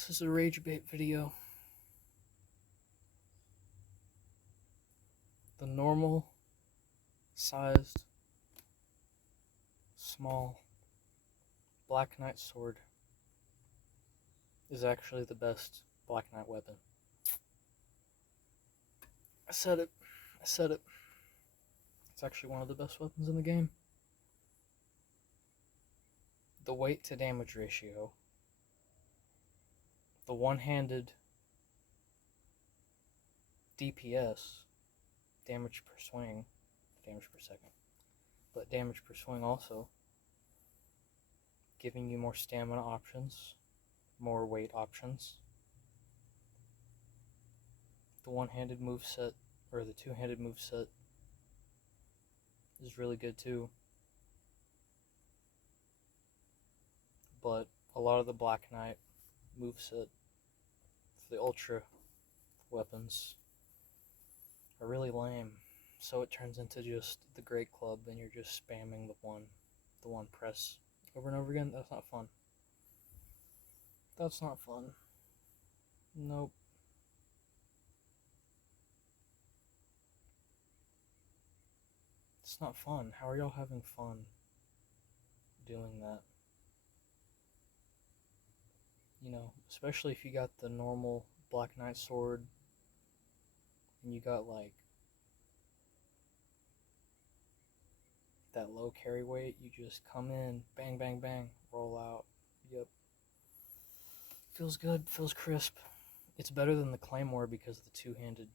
This is a rage bait video. The normal sized small Black Knight sword is actually the best Black Knight weapon. I said it. It's actually one of the best weapons in the game. The weight to damage ratio, the one-handed DPS, damage per swing, damage per second, but damage per swing also, giving you more stamina options, more weight options. The one-handed moveset, or the two-handed moveset, is really good too. But a lot of the Black Knight moveset for the Ultra weapons are really lame. So it turns into just the Great Club and you're just spamming the one press over and over again. That's not fun. That's not fun. Nope. It's not fun. How are y'all having fun doing that? You know, especially if you got the normal Black Knight sword and you got like that low carry weight, you just come in, bang, bang, bang, roll out. Yep. Feels good, feels crisp. It's better than the Claymore because the two-handed,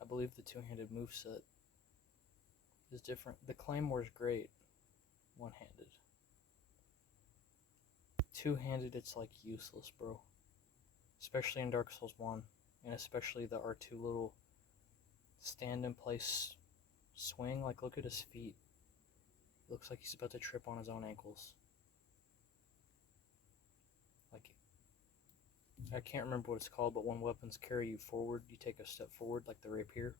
I believe the two-handed moveset is different. The Claymore is great, one-handed. Two-handed, it's like useless, bro. Especially in Dark Souls 1, and especially the R2 little stand-in-place swing. Like, look at his feet. Looks like he's about to trip on his own ankles. Like, I can't remember what it's called, but when weapons carry you forward, you take a step forward, like the rapier.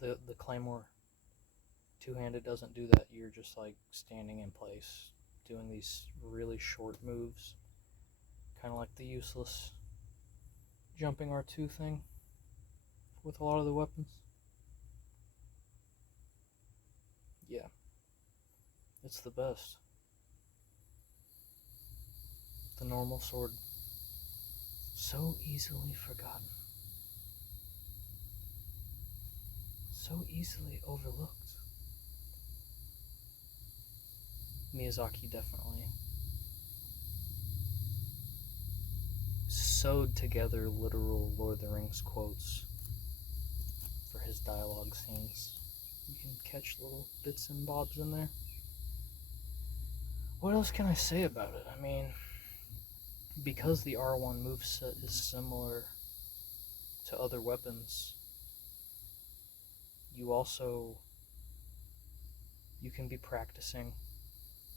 The Claymore two-handed doesn't do that. You're just like standing in place, doing these really short moves, kind of like the useless jumping R2 thing with a lot of the weapons. Yeah, it's the best. The normal sword, so easily forgotten, so easily overlooked. Miyazaki definitely sewed together literal Lord of the Rings quotes for his dialogue scenes. You can catch little bits and bobs in there. What else can I say about it? I mean, because the R1 moveset is similar to other weapons, you can be practicing.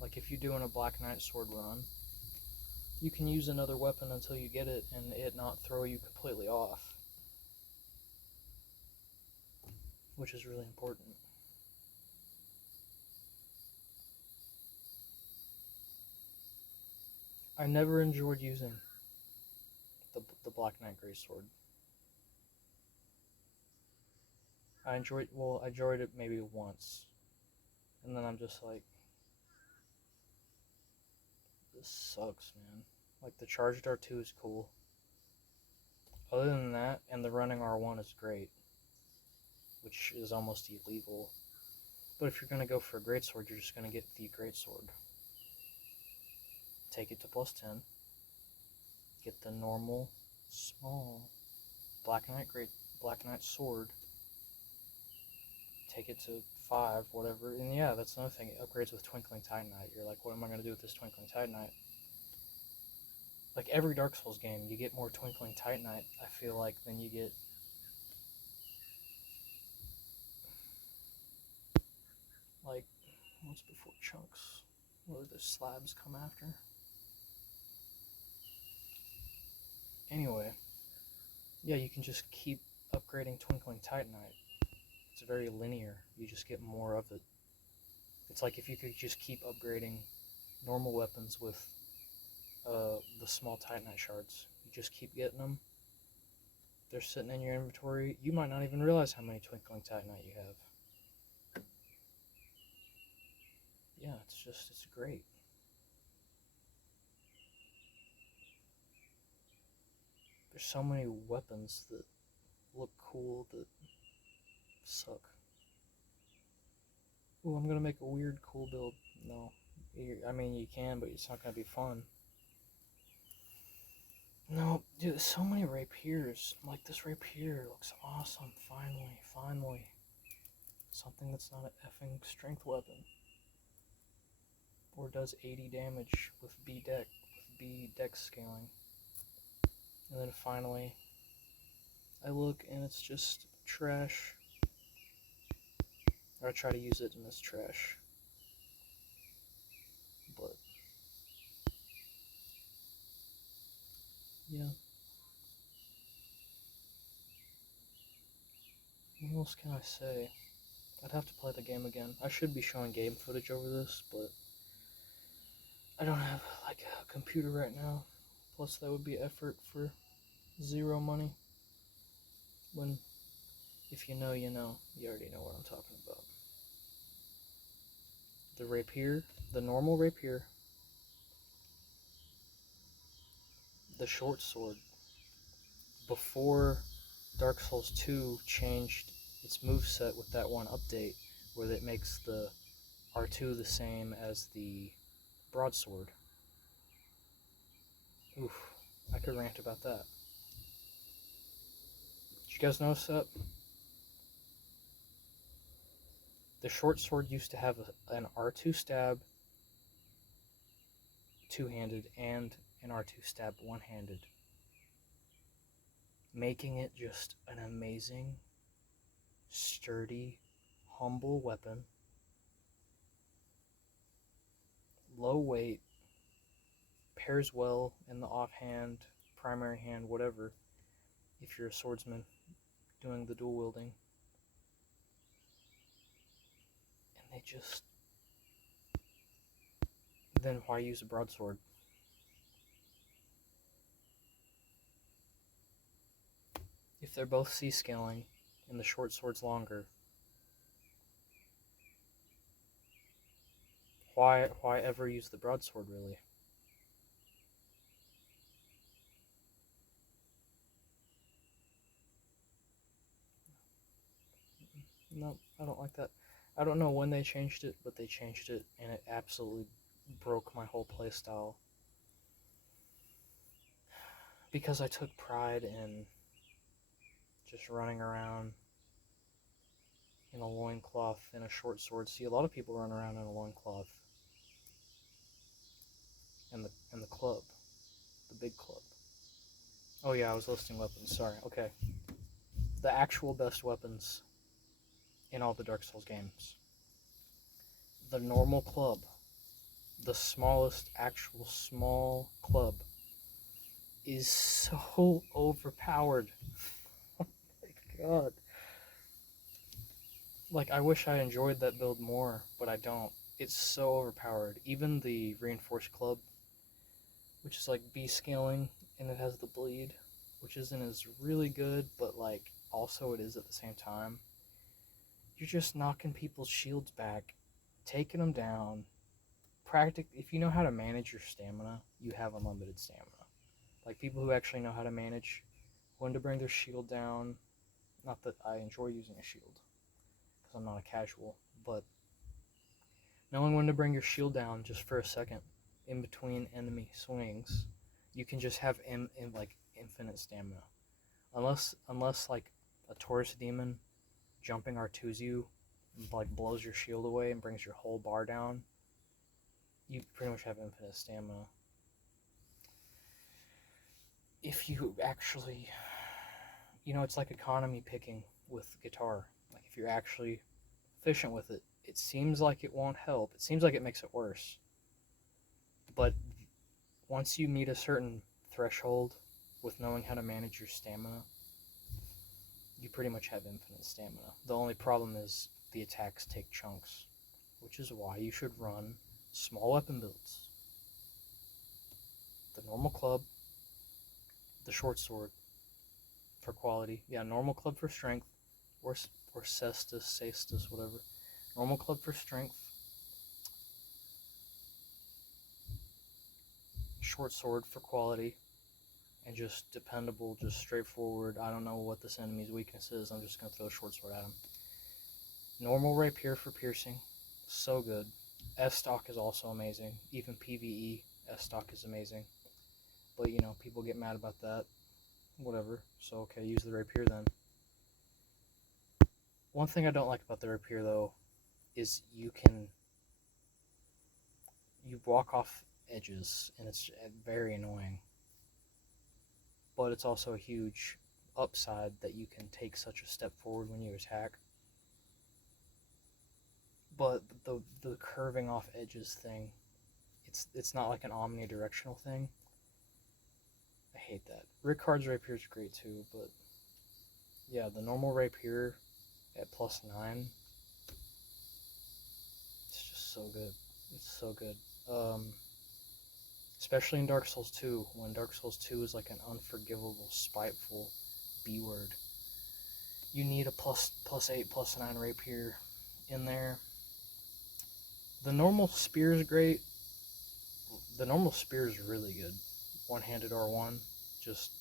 Like if you're doing a Black Knight sword run, you can use another weapon until you get it and it not throw you completely off, which is really important. I never enjoyed using the Black Knight Greatsword. I enjoyed it maybe once, and then I'm just like, this sucks, man. Like the charged R2 is cool. Other than that, and the running R1 is great, which is almost illegal. But if you're gonna go for a greatsword, you're just gonna get the greatsword. Take it to +10. Get the normal, small Black Knight sword. Take it to 5, whatever. And yeah, that's another thing. It upgrades with Twinkling Titanite. You're like, what am I gonna do with this Twinkling Titanite? Like every Dark Souls game, you get more Twinkling Titanite, I feel like, than you get like once before chunks, where the slabs come after. Anyway, yeah, you can just keep upgrading Twinkling Titanite. It's very linear. You just get more of it. It's like if you could just keep upgrading normal weapons with the small Titanite shards. You just keep getting them. They're sitting in your inventory. You might not even realize how many twinkling Titanite you have. Yeah, it's great. There's so many weapons that look cool that suck. Ooh, I'm gonna make a weird cool build. No. I mean, you can, but it's not gonna be fun. No, dude, there's so many rapiers. Like, this rapier looks awesome. Finally. Something that's not an effing strength weapon. Or does 80 damage with B dex scaling. And then finally, I look and it's just trash. Or I try to use it and it's trash. But, yeah. What else can I say? I'd have to play the game again. I should be showing game footage over this, but I don't have, like, a computer right now. Plus, that would be effort for 0 money. When, if you know, you know. You already know what I'm talking about. The rapier, the normal rapier, the short sword, before Dark Souls 2 changed its moveset with that one update, where it makes the R2 the same as the broadsword. Oof, I could rant about that. Did you guys notice that? The short sword used to have an R2 stab two-handed and an R2 stab one-handed, making it just an amazing, sturdy, humble weapon. Low weight, pairs well in the offhand, primary hand, whatever, if you're a swordsman doing the dual wielding. And they just... Then why use a broadsword? If they're both C-scaling and the short sword's longer, why ever use the broadsword, really? No, I don't like that. I don't know when they changed it, but they changed it, and it absolutely broke my whole playstyle. Because I took pride in just running around in a loincloth and a short sword. See, a lot of people run around in a loincloth and the club, the big club. Oh yeah, I was listing weapons. Sorry. Okay, the actual best weapons in all the Dark Souls games. The normal club, the smallest actual small club, is so overpowered. Oh my god. Like, I wish I enjoyed that build more, but I don't. It's so overpowered. Even the reinforced club, which is like B scaling, and it has the bleed, which isn't as really good, but like also it is at the same time. You're just knocking people's shields back, taking them down. If you know how to manage your stamina, you have unlimited stamina. Like, people who actually know how to manage when to bring their shield down. Not that I enjoy using a shield, because I'm not a casual, but knowing when to bring your shield down just for a second in between enemy swings, you can just have like infinite stamina. Unless like a Taurus demon jumping R2s you, like blows your shield away and brings your whole bar down, you pretty much have infinite stamina. If you actually, it's like economy picking with guitar. Like, if you're actually efficient with it, it seems like it won't help. It seems like it makes it worse. But once you meet a certain threshold with knowing how to manage your stamina, you pretty much have infinite stamina. The only problem is the attacks take chunks, which is why you should run small weapon builds. the normal club, the short sword for quality. Yeah, normal club for strength, or cestus, whatever. Normal club for strength, short sword for quality, and just dependable, just straightforward. I don't know what this enemy's weakness is. I'm just gonna throw a short sword at him. Normal rapier for piercing, so good. S-stock is also amazing. Even PvE, S-stock is amazing. But you know, people get mad about that. Whatever. So okay, use the rapier then. One thing I don't like about the rapier though is you walk off edges and it's very annoying. But it's also a huge upside that you can take such a step forward when you attack. But the curving off edges thing, it's not like an omnidirectional thing. I hate that. Ricard's rapier is great too, but yeah, the normal rapier at +9, it's just so good. It's so good. Especially in Dark Souls 2, when Dark Souls 2 is like an unforgivable, spiteful B word. You need a +8, +9 rapier in there. The normal spear is great. The normal spear is really good. One-handed R1, just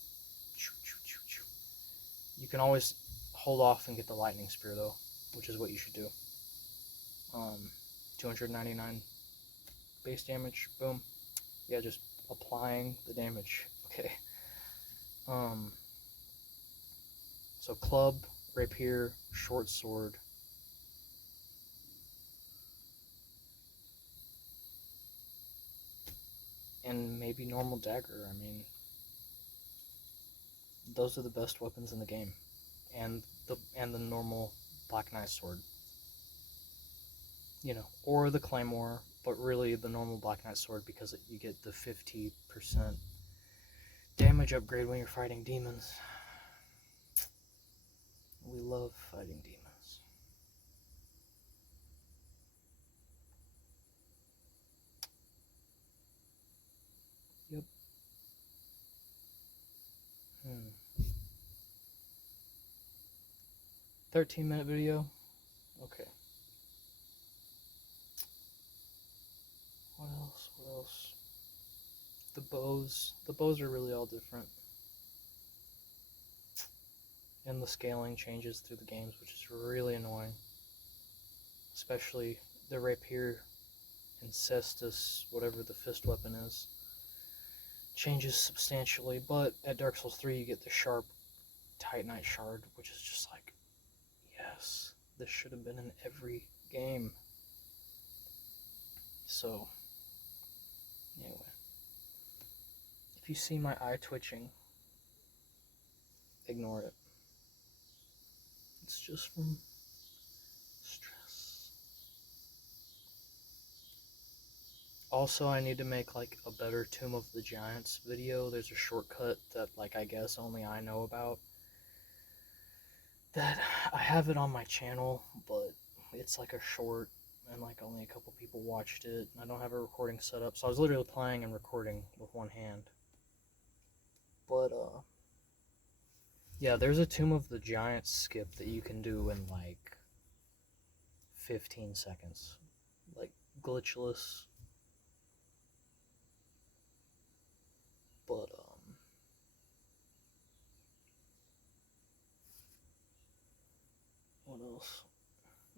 you can always hold off and get the lightning spear though, which is what you should do. 299 base damage, boom. Yeah, just applying the damage. Okay. So club, rapier, short sword. And maybe normal dagger. I mean, those are the best weapons in the game. And the normal Black Knight sword. You know, or the claymore, but really the normal Black Knight sword because you get the 50% damage upgrade when you're fighting demons. We love fighting demons. Yep. 13-minute video? Okay. What else? What else? The bows. The bows are really all different. And the scaling changes through the games, which is really annoying. Especially the rapier and cestus, whatever the fist weapon is, changes substantially. But at Dark Souls 3, you get the sharp Titanite shard, which is just like, yes, this should have been in every game. So, anyway. If you see my eye twitching, ignore it. It's just from stress. Also, I need to make like a better Tomb of the Giants video. There's a shortcut that like I guess only I know about. That I have it on my channel, but it's like a short and like only a couple people watched it. I don't have a recording set up, so I was literally playing and recording with one hand. But yeah, there's a Tomb of the Giants skip that you can do in like 15 seconds. Like glitchless. But what else?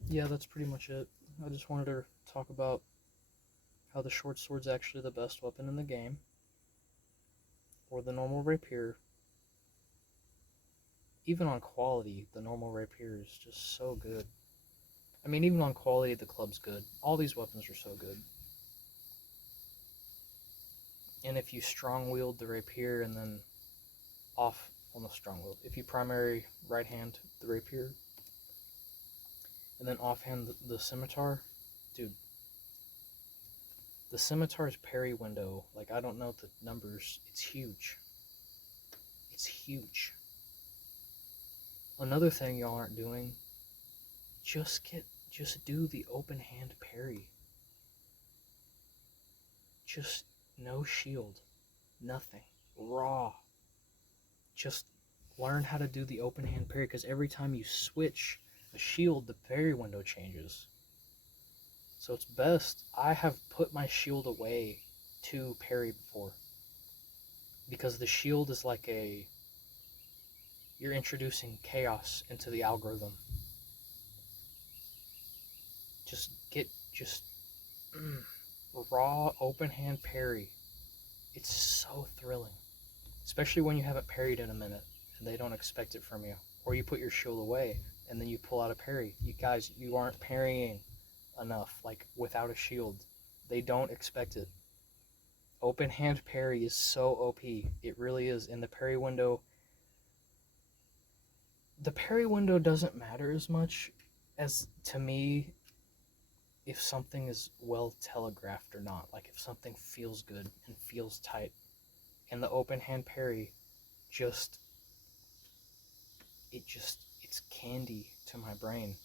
Yeah, that's pretty much it. I just wanted to talk about how the short sword's actually the best weapon in the game. Or the normal rapier. Even on quality, the normal rapier is just so good. I mean, even on quality, the club's good. All these weapons are so good. And if you strong wield the rapier and then off, almost strong wield, if you primary right hand the rapier and then offhand the scimitar, dude, the scimitar's parry window, like I don't know the numbers, it's huge. It's huge. Another thing y'all aren't doing, just do the open hand parry. Just no shield. Nothing. Raw. Just learn how to do the open hand parry, because every time you switch a shield, the parry window changes. So it's best. I have put my shield away to parry before, because the shield is like you're introducing chaos into the algorithm. Just raw open hand parry. It's so thrilling, especially when you haven't parried in a minute and they don't expect it from you, or you put your shield away and then you pull out a parry. You guys, you aren't parrying enough, like without a shield. They don't expect it. Open hand parry is so OP. It really is. In the parry window, the parry window doesn't matter as much as, to me, if something is well telegraphed or not. Like if something feels good and feels tight. And the open hand parry it's candy to my brain.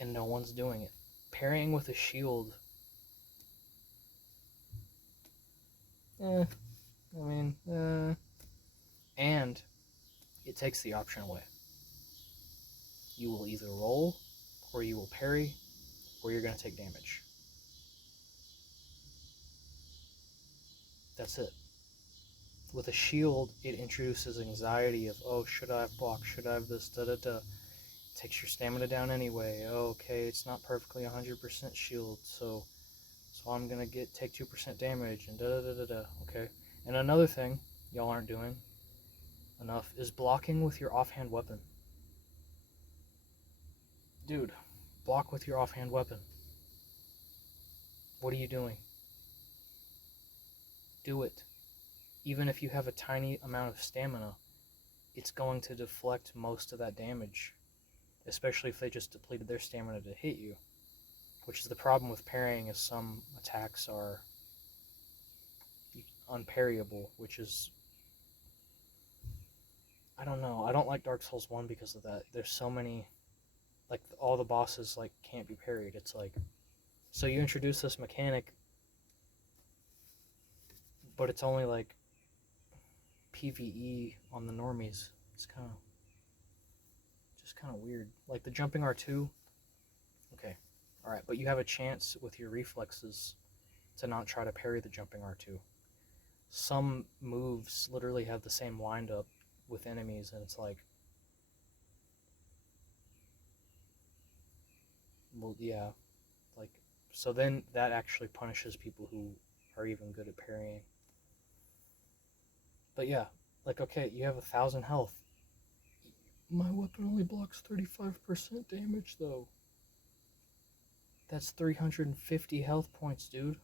And no one's doing it. Parrying with a shield, and it takes the option away. You will either roll, or you will parry, or you're going to take damage. That's it. With a shield, it introduces anxiety of, oh, should I have blocked? Should I have this? Da-da-da. Takes your stamina down anyway. Oh, okay, it's not perfectly 100% shield, so I'm going to take 2% damage, and da-da-da-da-da. Okay. And another thing y'all aren't doing enough is blocking with your offhand weapon. Dude, block with your offhand weapon. What are you doing? Do it. Even if you have a tiny amount of stamina, it's going to deflect most of that damage, especially if they just depleted their stamina to hit you, which is the problem with parrying, is some attacks are unparryable, which is, I don't know, I don't like Dark Souls 1 because of that. There's so many, like, all the bosses, like, can't be parried. It's like, so you introduce this mechanic, but it's only, like, PvE on the normies. It's just kind of weird. Like the jumping R2, okay, alright, but you have a chance with your reflexes to not try to parry the jumping R2. Some moves literally have the same wind-up with enemies, and it's like, well, yeah, like, so then that actually punishes people who are even good at parrying. But yeah, like, okay, you have 1,000 health. My weapon only blocks 35% damage, though. That's 350 health points, dude.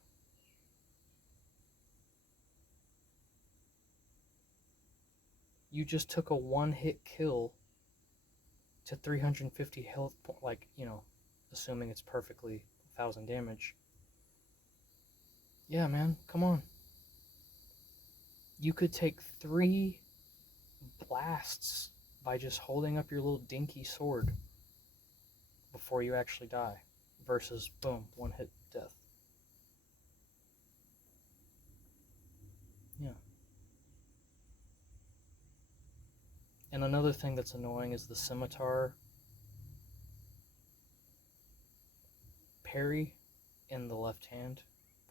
You just took a one-hit kill to 350 health points, like, assuming it's perfectly 1,000 damage. Yeah, man, come on. You could take 3 blasts by just holding up your little dinky sword before you actually die, versus, boom, one-hit death. Yeah. And another thing that's annoying is the scimitar parry in the left hand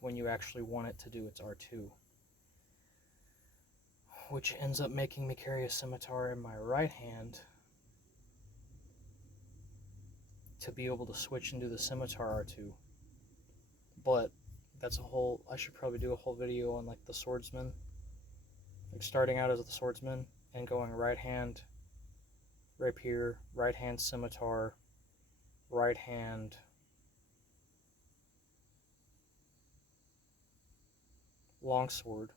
when you actually want it to do its R2, which ends up making me carry a scimitar in my right hand to be able to switch and do the scimitar R2. But that's I should probably do a whole video on like the swordsman, like starting out as the swordsman and going right hand rapier, right hand scimitar, right hand longsword,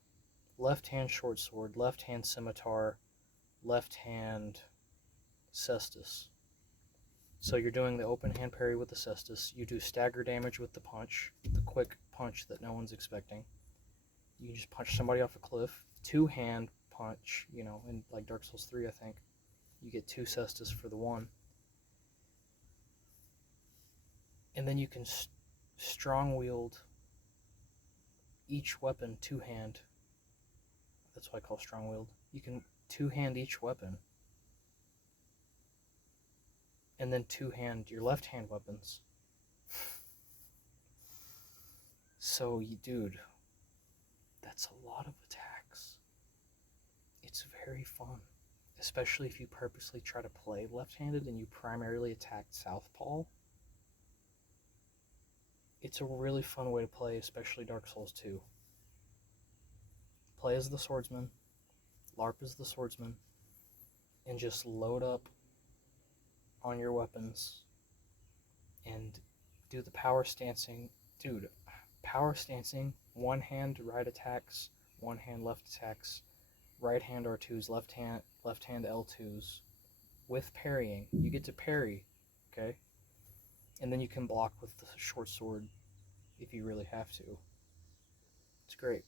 left hand short sword, left hand scimitar, left hand cestus. So you're doing the open hand parry with the cestus. You do stagger damage with the punch, the quick punch that no one's expecting. You can just punch somebody off a cliff. Two-hand punch, in like Dark Souls 3, I think. You get 2 cestus for the one. And then you can strong wield each weapon two-hand That's why I call strong-willed. You can two-hand each weapon, and then two-hand your left-hand weapons. So, dude, that's a lot of attacks. It's very fun, especially if you purposely try to play left-handed and you primarily attack southpaw. It's a really fun way to play, especially Dark Souls 2. Play as the swordsman, LARP as the swordsman, and just load up on your weapons and do the power stancing. Dude, power stancing, one hand right attacks, one hand left attacks, right hand R2s, left hand L2s, with parrying. You get to parry, okay? And then you can block with the short sword if you really have to. It's great.